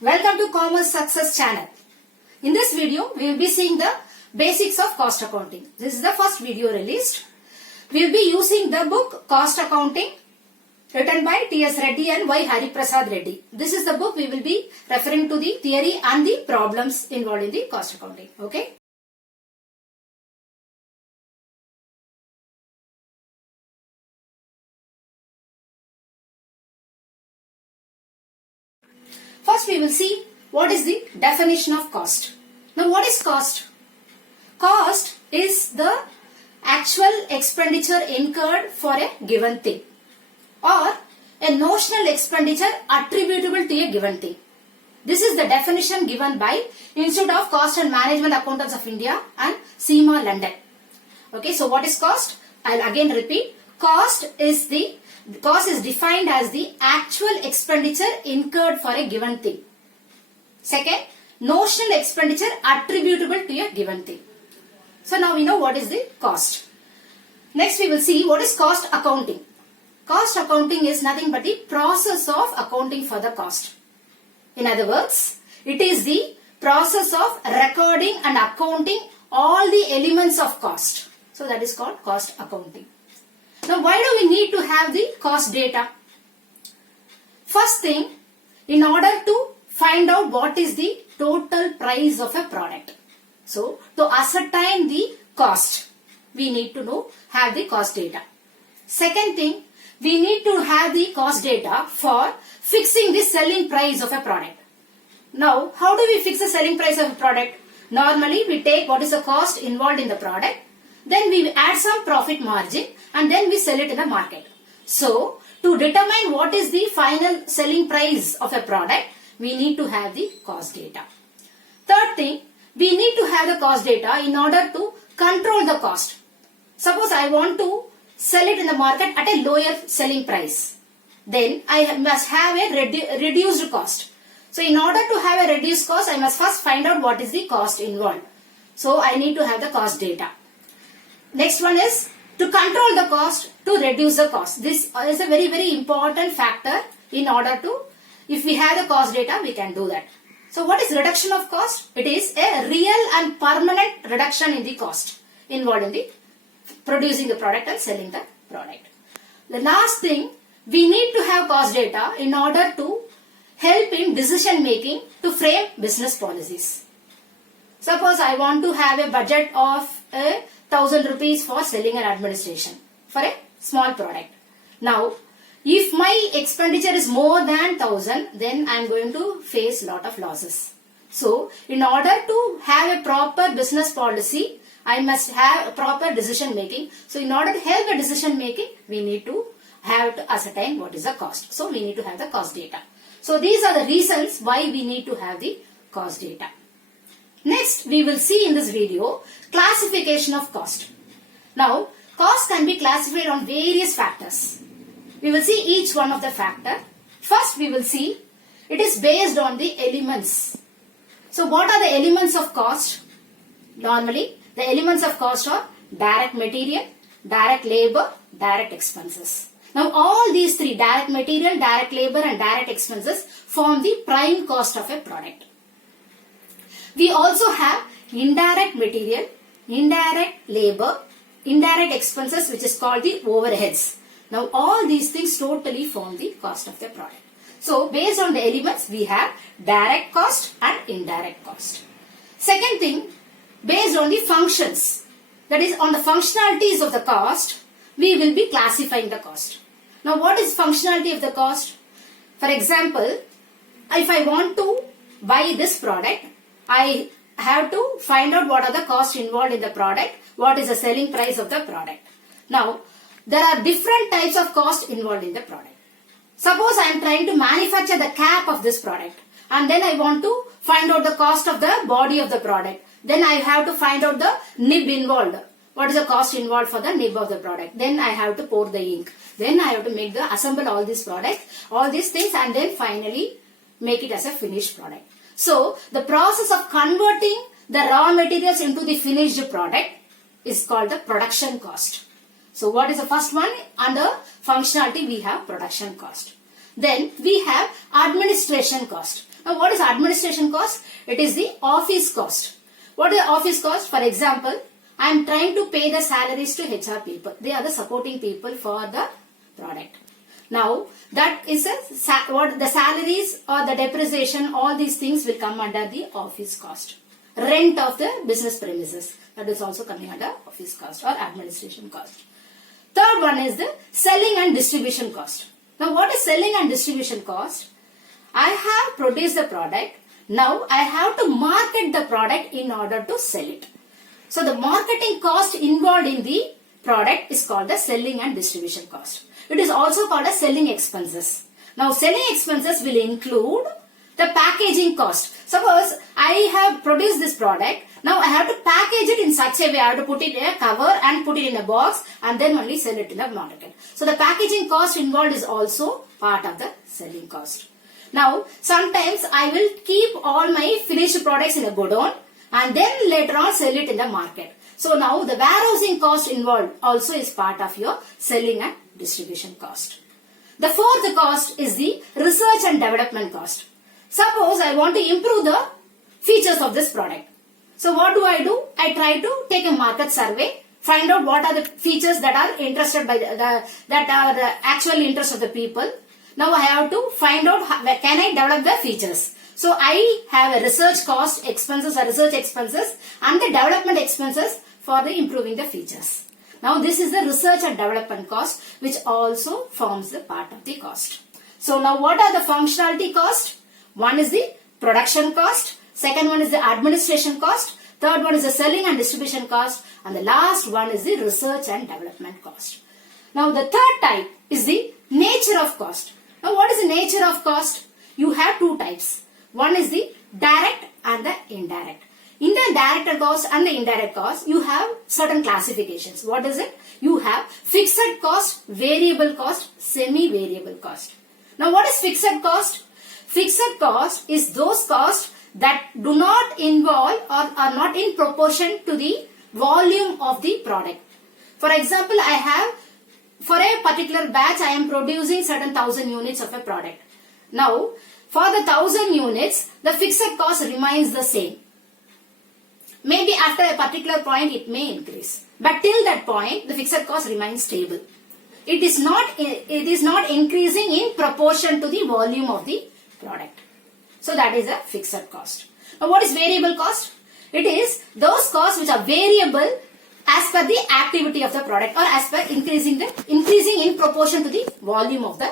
Welcome to Commerce Success channel. In this video, we will be seeing the basics of cost accounting. This is the first video released. We will be using the book Cost Accounting written by T.S. Reddy and Y. Hari Prasad Reddy. This is the book we will be referring to the theory and the problems involved in the cost accounting. Okay. First, we will see what is the definition of cost. Now, what is cost? Cost is the actual expenditure incurred for a given thing or a notional expenditure attributable to a given thing. This is the definition given by Institute of Cost and Management Accountants of India and SEMA London. Okay, so what is cost? I'll again repeat. Cost is defined as the actual expenditure incurred for a given thing. Second, notional expenditure attributable to a given thing. So now we know what is the cost. Next we will see what is cost accounting. Cost accounting is nothing but the process of accounting for the cost. In other words, it is the process of recording and accounting all the elements of cost. So that is called cost accounting. Now, why do we need to have the cost data? First thing, in order to find out what is the total price of a product. So, to ascertain the cost, we need to have the cost data. Second thing, we need to have the cost data for fixing the selling price of a product. Now, how do we fix the selling price of a product? Normally, we take what is the cost involved in the product, then we add some profit margin and then we sell it in the market. So, to determine what is the final selling price of a product, we need to have the cost data. Third thing, we need to have the cost data in order to control the cost. Suppose I want to sell it in the market at a lower selling price. Then I must have a reduced cost. So, in order to have a reduced cost, I must first find out what is the cost involved. So, I need to have the cost data. Next one is to control the cost, to reduce the cost. This is a very important factor in order to, if we have the cost data, we can do that. So what is reduction of cost? It is a real and permanent reduction in the cost involved in the producing the product and selling the product. The last thing, we need to have cost data in order to help in decision making to frame business policies. Suppose I want to have a budget of 1,000 rupees for selling and administration for a small product. Now, if my expenditure is more than 1,000, then I am going to face lot of losses. So, in order to have a proper business policy, I must have a proper decision making. So, in order to help a decision making, we need to have to ascertain what is the cost. So, we need to have the cost data. So, these are the reasons why we need to have the cost data. Next, we will see in this video classification of cost. Now, cost can be classified on various factors. We will see each one of the factor. First, we will see it is based on the elements. So, what are the elements of cost? Normally, the elements of cost are direct material, direct labor, direct expenses. Now, all these three, direct material, direct labor and direct expenses, form the prime cost of a product. We also have indirect material, indirect labor, indirect expenses, which is called the overheads. Now, all these things totally form the cost of the product. So, based on the elements, we have direct cost and indirect cost. Second thing, based on the functions, that is on the functionalities of the cost, we will be classifying the cost. Now, what is functionality of the cost? For example, if I want to buy this product, I have to find out what are the costs involved in the product, what is the selling price of the product. Now, there are different types of cost involved in the product. Suppose I am trying to manufacture the cap of this product and then I want to find out the cost of the body of the product. Then I have to find out the nib involved. What is the cost involved for the nib of the product? Then I have to pour the ink. Then I have to assemble all these products, all these things and then finally make it as a finished product. So, the process of converting the raw materials into the finished product is called the production cost. So, what is the first one? Under functionality, we have production cost. Then we have administration cost. Now what is administration cost? It is the office cost. What is the office cost? For example, I am trying to pay the salaries to HR people. They are the supporting people for the product. Now that is what the salaries or the depreciation, all these things will come under the office cost. Rent of the business premises, that is also coming under office cost or administration cost. Third one is the selling and distribution cost. Now what is selling and distribution cost? I have produced the product. Now I have to market the product in order to sell it. So the marketing cost involved in the product is called the selling and distribution cost. It is also called as selling expenses. Now selling expenses will include the packaging cost. Suppose I have produced this product. Now I have to package it in such a way. I have to put it in a cover and put it in a box and then only sell it in the market. So the packaging cost involved is also part of the selling cost. Now sometimes I will keep all my finished products in a godown and then later on sell it in the market. So now the warehousing cost involved also is part of your selling and distribution cost. The fourth cost is the research and development cost. Suppose I want to improve the features of this product. So what do? I try to take a market survey, find out what are the features that are interested by that are the actual interest of the people. Now I have to find out how, can I develop the features. So I have a research cost expenses or research expenses and the development expenses for the improving the features. Now this is the research and development cost which also forms the part of the cost. So now what are the functionality cost? One is the production cost, second one is the administration cost, third one is the selling and distribution cost, and the last one is the research and development cost. Now the third type is the nature of cost. Now what is the nature of cost? You have two types. One is the direct and the indirect. In the direct cost and the indirect cost, you have certain classifications. What is it? You have fixed cost, variable cost, semi-variable cost. Now what is fixed cost? Fixed cost is those costs that do not involve or are not in proportion to the volume of the product. For example, I have for a particular batch I am producing certain 1000 units of a product. Now for the 1000 units the fixed cost remains the same. Maybe after a particular point it may increase, but till that point the fixed cost remains stable. It is not increasing in proportion to the volume of the product. So that is a fixed cost. Now what is variable cost? It is those costs which are variable as per the activity of the product or as per increasing in proportion to the volume of the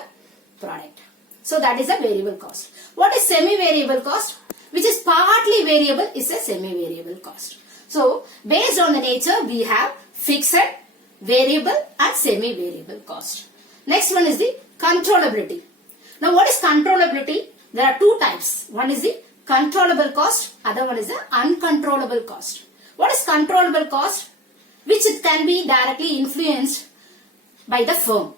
product. So that is a variable cost. What is semi-variable cost? Which is partly variable is a semi-variable cost. So based on the nature we have fixed, variable and semi-variable cost. Next one is the controllability. Now what is controllability? There are two types. One is the controllable cost, other one is the uncontrollable cost. What is controllable cost? Which it can be directly influenced by the firm.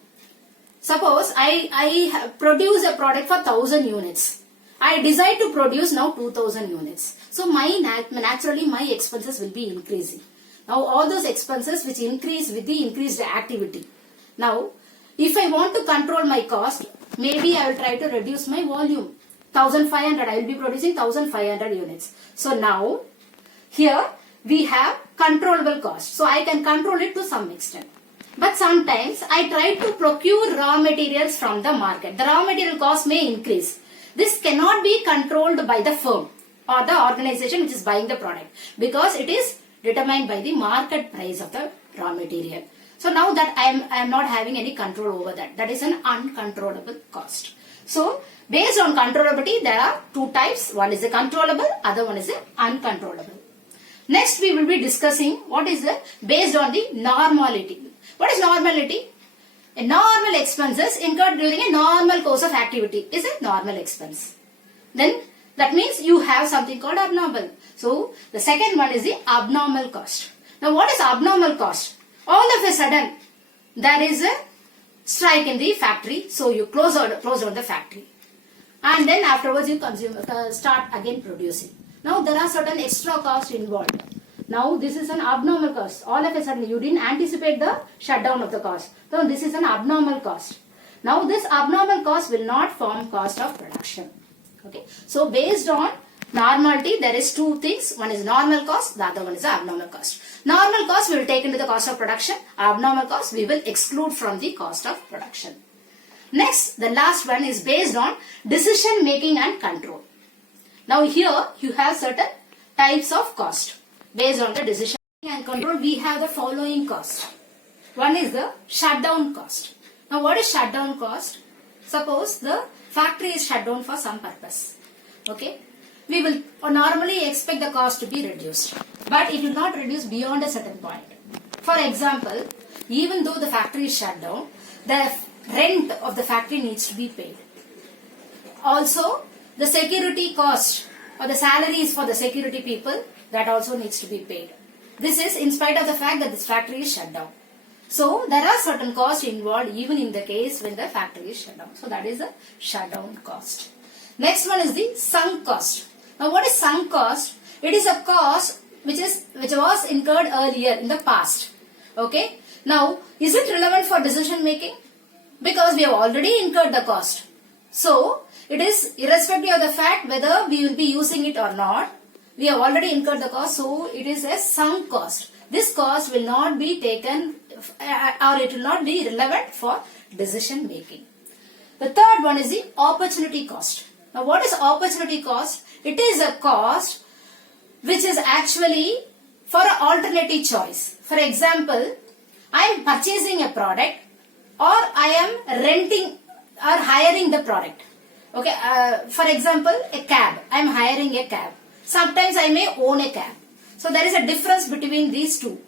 Suppose I produce a product for 1000 units. I decide to produce now 2000 units. So naturally my expenses will be increasing. Now all those expenses which increase with the increased activity. Now if I want to control my cost, maybe I will try to reduce my volume. 1500, I will be producing 1500 units. So now here we have controllable cost. So I can control it to some extent. But sometimes I try to procure raw materials from the market. The raw material cost may increase. This cannot be controlled by the firm or the organization which is buying the product because it is determined by the market price of the raw material. So now that I am not having any control over that. That is an uncontrollable cost. So based on controllability there are two types. One is the controllable, other one is the uncontrollable. Next we will be discussing what is the based on the normality. What is normality? A normal expenses incurred during a normal course of activity is a normal expense. Then that means you have something called abnormal. So the second one is the abnormal cost. Now what is abnormal cost? All of a sudden there is a strike in the factory, so you close down the factory. And then afterwards you start again producing. Now there are certain extra costs involved. Now this is an abnormal cost. All of a sudden you didn't anticipate the shutdown of the cost. So this is an abnormal cost. Now this abnormal cost will not form cost of production. Okay. So based on normality, there is two things. One is normal cost, the other one is the abnormal cost. Normal cost we will take into the cost of production. Abnormal cost we will exclude from the cost of production. Next, the last one is based on decision making and control. Now here you have certain types of cost. Based on the decision making and control, we have the following cost. One is the shutdown cost. Now what is shutdown cost? Suppose the factory is shut down for some purpose. Okay. We will normally expect the cost to be reduced. But it will not reduce beyond a certain point. For example, even though the factory is shut down, the rent of the factory needs to be paid. Also, the security cost or the salaries for the security people, that also needs to be paid. This is in spite of the fact that this factory is shut down. So, there are certain costs involved even in the case when the factory is shut down. So, that is the shutdown cost. Next one is the sunk cost. Now, what is sunk cost? It is a cost which was incurred earlier in the past. Okay. Now, is it relevant for decision making? Because we have already incurred the cost. So, it is irrespective of the fact whether we will be using it or not. We have already incurred the cost, so it is a sunk cost. This cost will not be taken or it will not be relevant for decision making. The third one is the opportunity cost. Now, what is opportunity cost? It is a cost which is actually for an alternative choice. For example, I am purchasing a product or I am renting or hiring the product. Okay, for example, a cab. I am hiring a cab. Sometimes I may own a cab. So there is a difference between these two.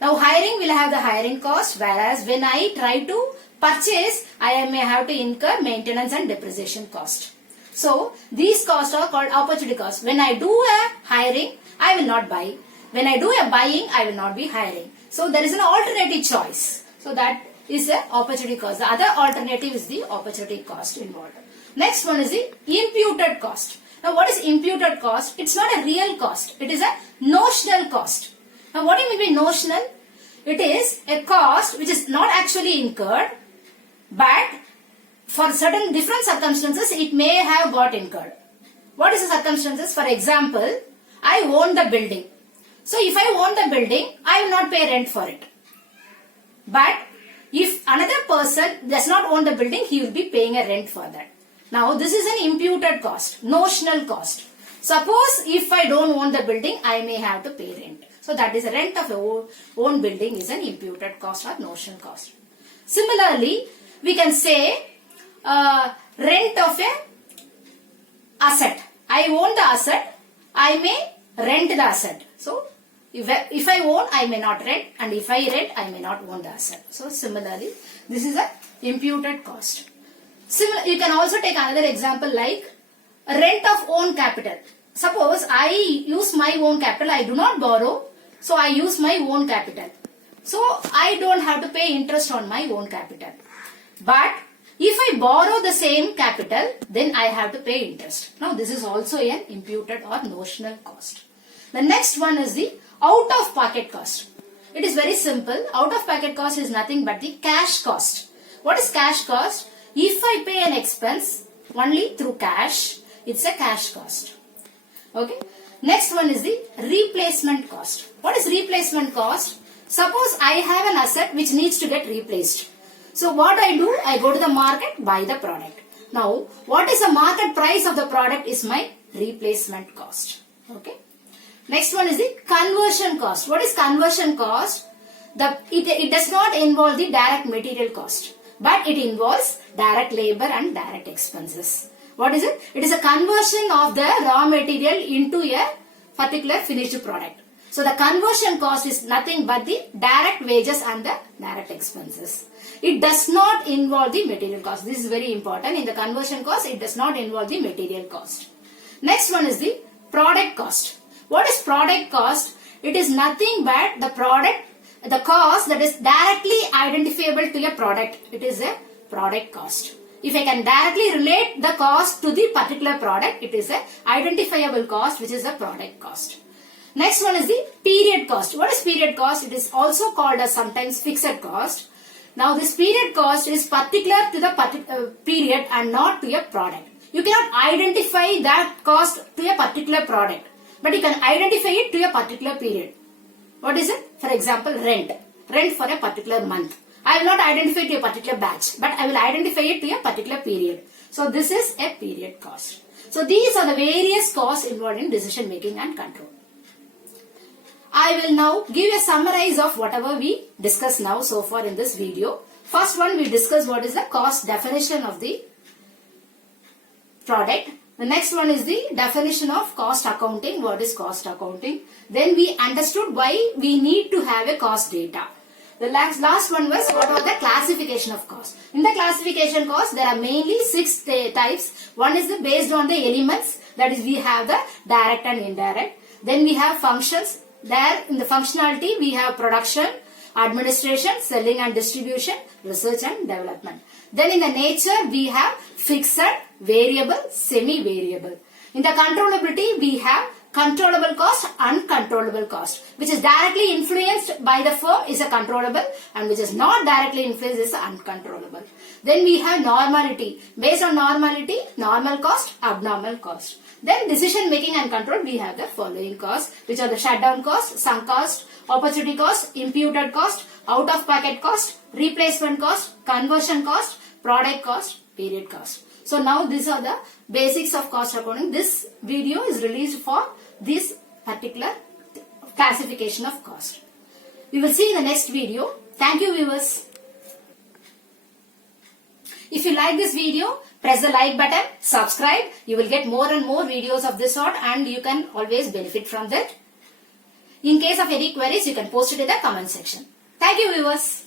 Now hiring will have the hiring cost, whereas when I try to purchase, I may have to incur maintenance and depreciation cost. So these costs are called opportunity costs. When I do a hiring, I will not buy. When I do a buying, I will not be hiring. So there is an alternative choice. So that is a opportunity cost. The other alternative is the opportunity cost involved. Next one is the imputed cost. Now what is imputed cost? It's not a real cost. It is a notional cost. Now what do you mean by notional? It is a cost which is not actually incurred, but for certain different circumstances it may have got incurred. What is the circumstances? For example, I own the building. So if I own the building, I will not pay rent for it. But if another person does not own the building, he will be paying a rent for that. Now this is an imputed cost, notional cost. Suppose if I don't own the building, I may have to pay rent. So that is a rent of your own building is an imputed cost or notional cost. Similarly, we can say rent of a asset. I own the asset, I may rent the asset. So if I own, I may not rent, and if I rent, I may not own the asset. So similarly, this is a imputed cost. You can also take another example like rent of own capital. Suppose I use my own capital, I do not borrow, so I use my own capital. So I don't have to pay interest on my own capital. But if I borrow the same capital, then I have to pay interest. Now this is also an imputed or notional cost. The next one is the out of pocket cost. It is very simple. Out of pocket cost is nothing but the cash cost. What is cash cost? If I pay an expense only through cash, it's a cash cost. Okay. Next one is the replacement cost. What is replacement cost? Suppose I have an asset which needs to get replaced. So what I do? I go to the market, buy the product. Now, what is the market price of the product is my replacement cost. Okay. Next one is the conversion cost. What is conversion cost? It does not involve the direct material cost, but it involves direct labor and direct expenses. What is it? It is a conversion of the raw material into a particular finished product. So the conversion cost is nothing but the direct wages and the direct expenses. It does not involve the material cost. This is very important. In the conversion cost, it does not involve the material cost. Next one is the product cost. What is product cost? It is nothing but the cost that is directly identifiable to a product. It is a product cost. If I can directly relate the cost to the particular product, it is a identifiable cost, which is a product cost. Next one is the period cost. What is period cost? It is also called as sometimes fixed cost. Now this period cost is particular to the period and not to a product. You cannot identify that cost to a particular product, but you can identify it to a particular period. What is it? For example, rent. Rent for a particular month. I will not identify it to a particular batch, but I will identify it to a particular period. So this is a period cost. So these are the various costs involved in decision making and control. I will now give you a summary of whatever we discussed now so far in this video. First one, we discussed what is the cost definition of the product. The next one is the definition of cost accounting. What is cost accounting? Then we understood why we need to have a cost data. The last one was what was the classification of cost. In the classification cost, there are mainly 6 types. One is based on the elements. That is, we have the direct and indirect. Then we have functions. There in the functionality, we have production, administration, selling and distribution, research and development. Then in the nature, we have fixed, variable, semi-variable. In the controllability, we have controllable cost, uncontrollable cost. Which is directly influenced by the firm is a controllable, and which is not directly influenced is uncontrollable. Then we have normality. Based on normality, normal cost, abnormal cost. Then decision making and control, we have the following costs, which are the shutdown cost, sunk cost, opportunity cost, imputed cost, out of pocket cost, replacement cost, conversion cost, product cost, period cost. So now these are the basics of cost accounting. This video is released for this particular classification of cost. We will see in the next video. Thank you, viewers. If you like this video, press the like button, subscribe. You will get more and more videos of this sort and you can always benefit from that. In case of any queries, you can post it in the comment section. Thank you, viewers.